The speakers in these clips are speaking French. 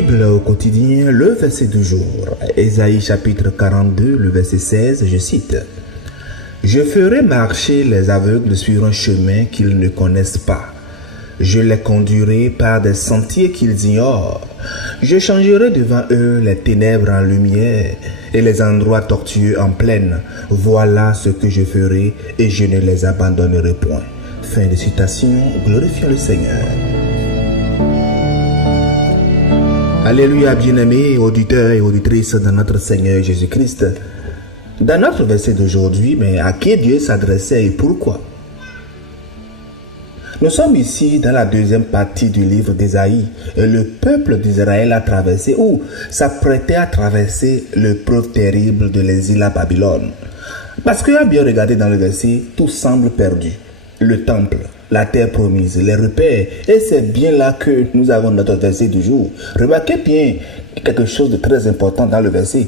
Bible au quotidien, le verset du jour. Ésaïe chapitre 42, le verset 16, je cite. « Je ferai marcher les aveugles sur un chemin qu'ils ne connaissent pas. Je les conduirai par des sentiers qu'ils ignorent. Je changerai devant eux les ténèbres en lumière et les endroits tortueux en plaine. Voilà ce que je ferai et je ne les abandonnerai point. » Fin de citation, glorifions le Seigneur. Alléluia, bien-aimés, auditeurs et auditrices de notre Seigneur Jésus-Christ. Dans notre verset d'aujourd'hui, mais à qui Dieu s'adressait et pourquoi? Nous sommes ici dans la deuxième partie du livre d'Ésaïe et le peuple d'Israël a traversé ou s'apprêtait à traverser l'épreuve terrible de l'exil à Babylone. Parce que à bien regarder dans le verset, tout semble perdu. Le temple, la terre promise, les repères, et c'est bien là que nous avons notre verset du jour. Remarquez bien quelque chose de très important dans le verset.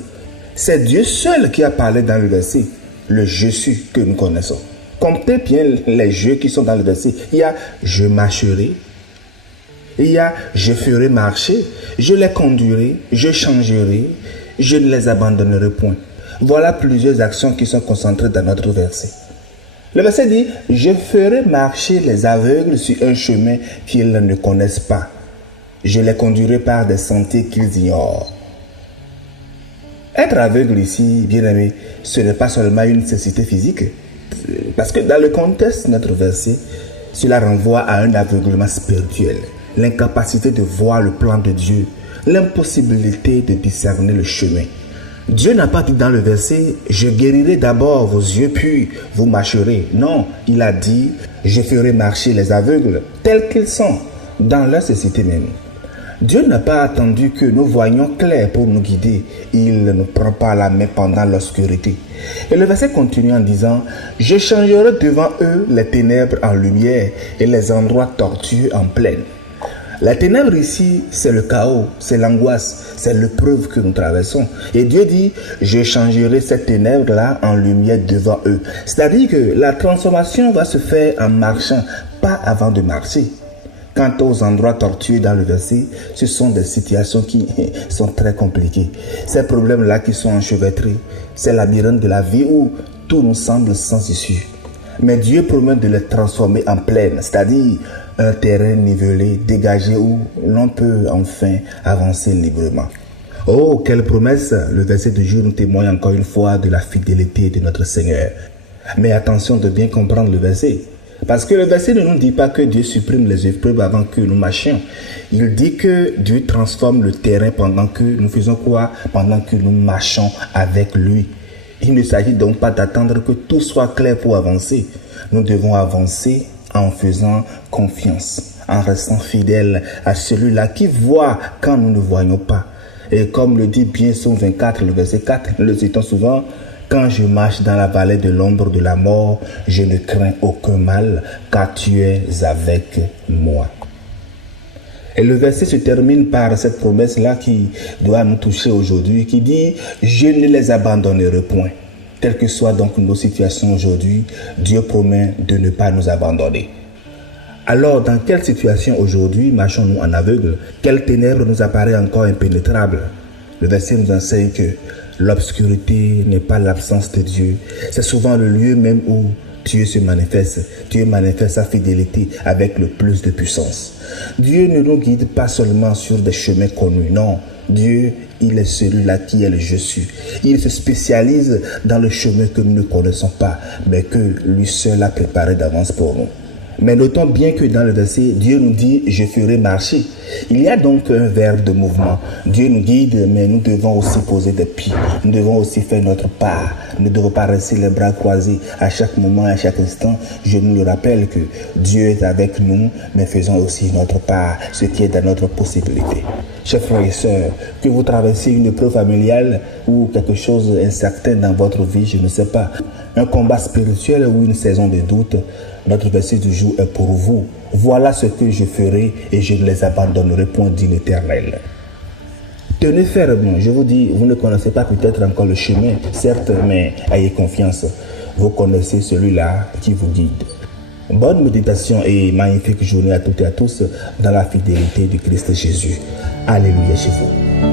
C'est Dieu seul qui a parlé dans le verset, le je suis que nous connaissons. Comptez bien les jeux qui sont dans le verset. Il y a je marcherai, il y a je ferai marcher, je les conduirai, je changerai, je ne les abandonnerai point. Voilà plusieurs actions qui sont concentrées dans notre verset. Le verset dit, je ferai marcher les aveugles sur un chemin qu'ils ne connaissent pas. Je les conduirai par des sentiers qu'ils ignorent. Être aveugle ici, bien aimé, ce n'est pas seulement une nécessité physique. Parce que dans le contexte de notre verset, cela renvoie à un aveuglement spirituel. L'incapacité de voir le plan de Dieu, l'impossibilité de discerner le chemin. Dieu n'a pas dit dans le verset, je guérirai d'abord vos yeux puis vous marcherez. Non, il a dit, je ferai marcher les aveugles tels qu'ils sont, dans leur nécessité même. Dieu n'a pas attendu que nous voyions clair pour nous guider. Il ne nous prend pas la main pendant l'obscurité. Et le verset continue en disant, je changerai devant eux les ténèbres en lumière et les endroits tortueux en plaine. La ténèbre ici, c'est le chaos, c'est l'angoisse, c'est l'épreuve que nous traversons. Et Dieu dit, je changerai cette ténèbre-là en lumière devant eux. C'est-à-dire que la transformation va se faire en marchant, pas avant de marcher. Quant aux endroits tortueux dans le verset, ce sont des situations qui sont très compliquées. Ces problèmes-là qui sont enchevêtrés, c'est la labyrinthe de la vie où tout nous semble sans issue. Mais Dieu promet de les transformer en plaine, c'est-à-dire un terrain nivelé, dégagé où l'on peut enfin avancer librement. Oh, quelle promesse! Le verset du jour nous témoigne encore une fois de la fidélité de notre Seigneur. Mais attention de bien comprendre le verset. Parce que le verset ne nous dit pas que Dieu supprime les épreuves avant que nous marchions. Il dit que Dieu transforme le terrain pendant que nous faisons quoi? Pendant que nous marchons avec lui. Il ne s'agit donc pas d'attendre que tout soit clair pour avancer. Nous devons avancer en faisant confiance, en restant fidèles à celui-là qui voit quand nous ne voyons pas. Et comme le dit bien Psaume 24, le verset 4, nous le citons souvent, quand je marche dans la vallée de l'ombre de la mort, je ne crains aucun mal, car tu es avec moi. Et le verset se termine par cette promesse-là qui doit nous toucher aujourd'hui, qui dit « Je ne les abandonnerai point ». Quelles que soient donc nos situations aujourd'hui, Dieu promet de ne pas nous abandonner. Alors, dans quelle situation aujourd'hui marchons-nous en aveugle? Quelle ténèbre nous apparaît encore impénétrable? Le verset nous enseigne que l'obscurité n'est pas l'absence de Dieu. C'est souvent le lieu même où Dieu se manifeste. Dieu manifeste sa fidélité avec le plus de puissance. Dieu ne nous guide pas seulement sur des chemins connus, non. Dieu, il est celui-là qui est le je suis. Il se spécialise dans le chemin que nous ne connaissons pas, mais que lui seul a préparé d'avance pour nous. Mais notons bien que dans le verset, Dieu nous dit « je ferai marcher ». Il y a donc un verbe de mouvement. Dieu nous guide, mais nous devons aussi poser des pieds. Nous devons aussi faire notre part. Nous ne devons pas rester les bras croisés à chaque moment, à chaque instant. Je nous le rappelle que Dieu est avec nous, mais faisons aussi notre part, ce qui est dans notre possibilité. Chers frères et sœurs, que vous traversiez une épreuve familiale ou quelque chose d'incertain dans votre vie, je ne sais pas, un combat spirituel ou une saison de doute, notre verset du jour est pour vous. Voilà ce que je ferai et je ne les abandonnerai point, dit l'Éternel. Tenez ferme, je vous dis, vous ne connaissez pas peut-être encore le chemin, certes, mais ayez confiance. Vous connaissez celui-là qui vous guide. Bonne méditation et magnifique journée à toutes et à tous dans la fidélité du Christ Jésus. Alléluia chez vous.